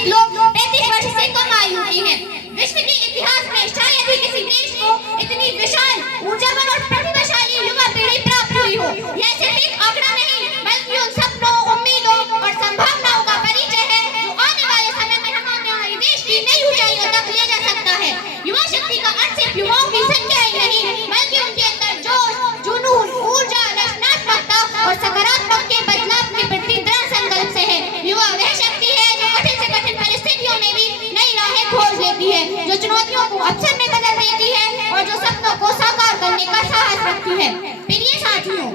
प्रतिशत लोग 35 वर्ष से कम आयु के हैं। विश्व के इतिहास में शायद ही किसी देश को इतनी विशाल, ऊर्जावान और प्रतिभाशाली युवा पीढ़ी प्राप्त हुई हो। यह सिर्फ एक आंकड़ा नहीं, बल्कि उन सपनों, उम्मीदों और संभावनाओं का परिचय है जो आने वाले समय में हमारे देश की नई ऊंचाइयों तक ले जा सकता है। युवा शक्ति का अर्थ सिर्फ युवाओं की संख्या ही नहीं, बल्कि उनके अंदर जोश, जुनून, ऊर्जा, रचनात्मकता और सकारात्मक के बदलाव के प्रति दृढ़ संकल्प से है। युवा वह शक्ति है जो कठिन से कठिन परिस्थितियों में भी नई राहें खोज लेती है, जो चुनौतियों को अवसर में बदल देती है और जो सपनों को साकार करने का साहस रखती है। प्रिय साथियों,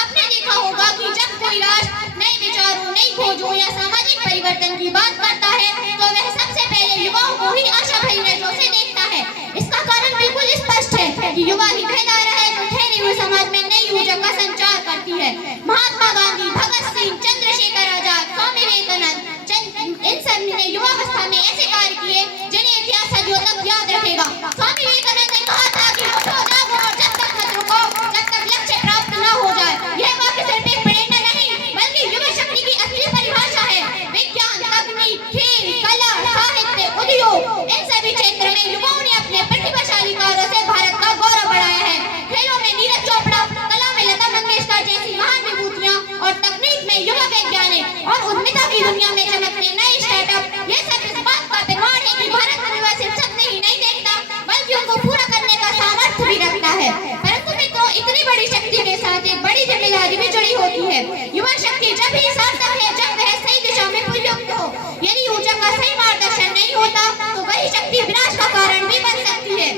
आपने देखा होगा कि जब कोई राष्ट्र नए विचारों, नई खोजों या सामाजिक परिवर्तन की बात करता है तो वह सबसे पहले युवाओं को ही आशा भरी नजरों से देखता है। इसका कारण बिल्कुल स्पष्ट है कि युवा ही वह धारा है जो ठहरे हुए समाज में नई ऊर्जा का संचार करती है। महात्मा गांधी, भगत सिंह, चंद्रशेखर आजाद, स्वामी विवेकानंद, इन सब ने युवावस्था में ऐसे कार्य किए जिन्हें इतिहास सदियों तक याद रखेगा। स्वामी विवेकानंद ने कहा था कि उठो, जागो और जब तक मत रुको जब तक लक्ष्य प्राप्त न हो जाए। यह वाक्य सिर्फ एक प्रेरणा नहीं, बल्कि युवा शक्ति की असली परिभाषा है। विज्ञान, तकनीक, खेल, कला, साहित्य, उद्योग, इन सभी क्षेत्र में युवाओं ने अपने प्रतिभाशाली कार्यों से भारत का गौरव बढ़ाया है। खेलों में नीरज चोपड़ा, कला में लता मंगेशकर जैसी महान विभूतियां और तकनीक में युवा वैज्ञानिक और उद्यमिता की दुनिया में चमकते नए स्टार्टअप, ये सब इस बात का प्रमाण है कि भारत युवा सिर्फ सपने ही नहीं देखता, बल्कि उनको पूरा करने का सामर्थ्य भी रखता है। परंतु मित्रों, इतनी बड़ी शक्ति के साथ एक बड़ी जिम्मेदारी भी जुड़ी होती है। युवा शक्ति जब ही सार्थक है जब वह सही दिशा में प्रयुक्त हो। यदि ऊर्जा का सही मार्गदर्शन नहीं होता तो वही शक्ति विनाश का कारण भी बन सकती है।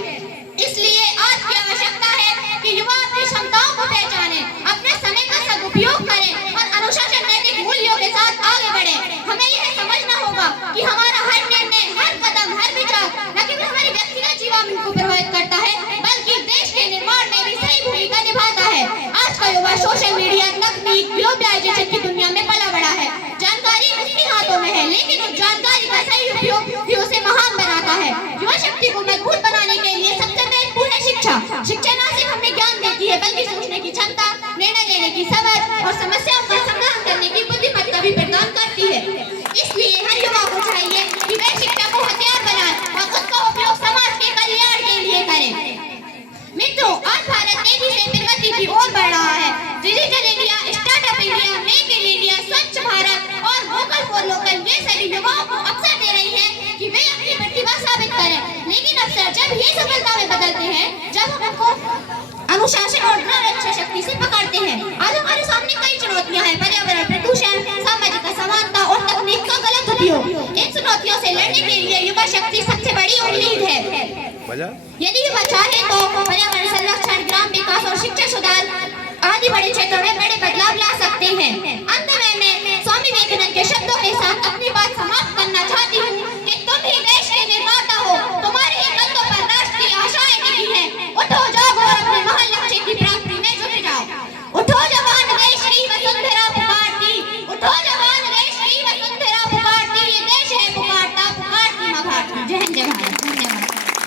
इसलिए आज की आवश्यकता है कि युवा अपनी क्षमताओं को पहचाने, अपने समय का सदुपयोग करें और अनुशासन, नैतिक मूल्यों के साथ आगे बढ़े। हमें यह समझना होगा कि हमारा हर निर्णय, हर कदम, हर विचार न केवल हमारे व्यक्तिगत जीवन को प्रभावित करता है, बल्कि देश के निर्माण में भी सही भूमिका निभाता है। आज का युवा सोशल मीडिया, तकनीक, ग्लोबलाइजेशन की दुनिया में पला बड़ा है। जानकारी उसके हाथों में है, लेकिन उस जानकारी का सही उपयोग भी उसे महान बनाता है। युवा शक्ति को मजबूत बनाने के लिए सबसे महत्वपूर्ण है शिक्षा। शिक्षा न सिर्फ हमें ज्ञान देती है, बल्कि सोचने की क्षमता, निर्णय लेने की समझ और समस्याओं का समाधान करने की बुद्धिमत्ता भी प्रदान करती है। इसलिए हर युवा को चाहिए कि वह शिक्षा को हथियार बनाए और उसका उपयोग समाज के कल्याण के लिए करे। मित्रों, आज भारत तेजी से प्रगति की ओर बढ़ रहा है। Digital India, startup India, make in India, स्वच्छ भारत और वोकल फॉर लोकल, ये सभी युवाओं को अवसर दे रही है कि वे अपनी प्रतिभा साबित करें। लेकिन अवसर जब ये सफलता में बदलते हैं, जब हम उनको अनुशासन और दृढ़ इच्छा शक्ति से पकड़ते हैं। आज हमारे सामने कई चुनौतियां हैं: पर्यावरण प्रदूषण, सामाजिक असमानता और तकनीक का गलत उपयोग। इन चुनौतियों से लड़ने के लिए युवा शक्ति सबसे बड़ी उम्मीद है। यदि युवा चाहे तो पर्यावरण संरक्षण, ग्राम विकास और शिक्षा सुधार आदि बड़े क्षेत्रों में बड़े बदलाव ला सकते हैं। अंत में मैं स्वामी विवेकानंद के शब्दों के साथ अपनी बात समाप्त करना चाहती हूँ